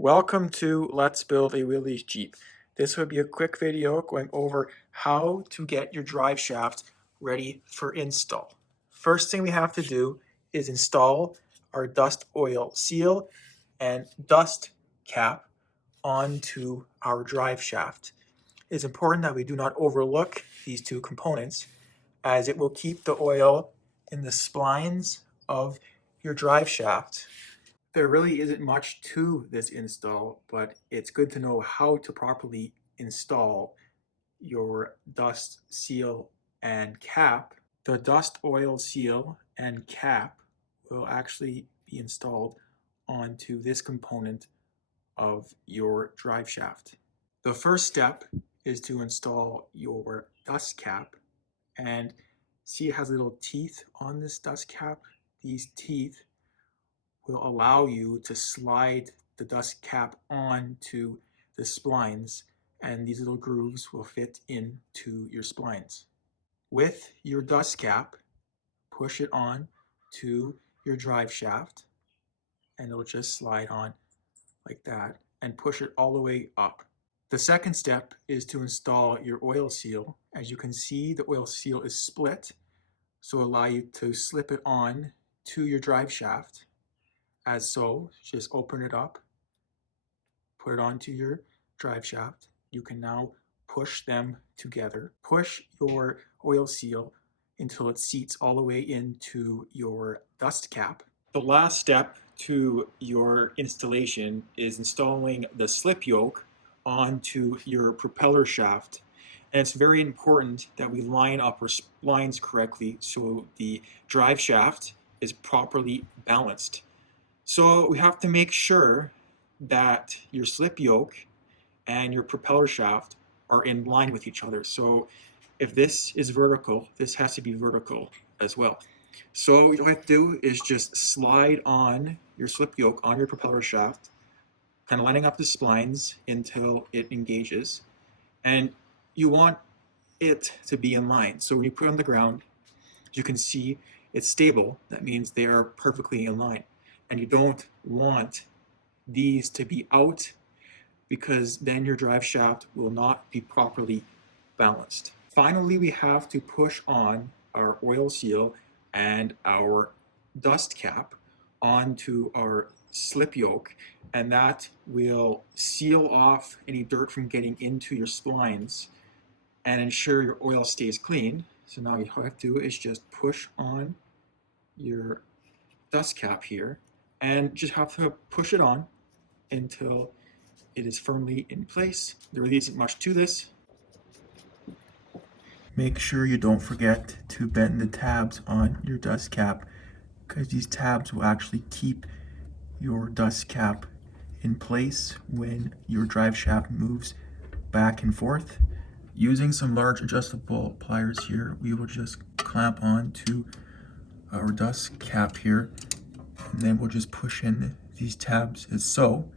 Welcome to Let's Build a Willys Jeep. This will be a quick video going over how to get your drive shaft ready for install. First thing we have to do is install our dust oil seal and dust cap onto our drive shaft. It's important that we do not overlook these two components, as it will keep the oil in the splines of your drive shaft. There really isn't much to this install, but it's good to know how to properly install your dust seal and cap. The dust oil seal and cap will actually be installed onto this component of your drive shaft. The first step is to install your dust cap, and see it has little teeth on this dust cap. These teeth will allow you to slide the dust cap onto the splines, and these little grooves will fit into your splines. With your dust cap, push it on to your drive shaft, and it'll just slide on like that and push it all the way up. The second step is to install your oil seal. As you can see, the oil seal is split, so allow you to slip it on to your drive shaft. As so, just open it up, put it onto your drive shaft. You can now push them together. Push your oil seal until it seats all the way into your dust cap. The last step to your installation is installing the slip yoke onto your propeller shaft. And it's very important that we line up our lines correctly so the drive shaft is properly balanced. So we have to make sure that your slip yoke and your propeller shaft are in line with each other. So if this is vertical, this has to be vertical as well. So what you have to do is just slide on your slip yoke on your propeller shaft, kind of lining up the splines until it engages. And you want it to be in line. So when you put it on the ground, you can see it's stable. That means they are perfectly in line. And you don't want these to be out, because then your drive shaft will not be properly balanced. Finally, we have to push on our oil seal and our dust cap onto our slip yoke, and that will seal off any dirt from getting into your splines and ensure your oil stays clean. So now all you have to do is just push on your dust cap here, and just have to push it on until it is firmly in place. There really isn't much to this. Make sure you don't forget to bend the tabs on your dust cap, because these tabs will actually keep your dust cap in place when your drive shaft moves back and forth. Using some large adjustable pliers here, we will just clamp on to our dust cap here, and then we'll just push in these tabs as so.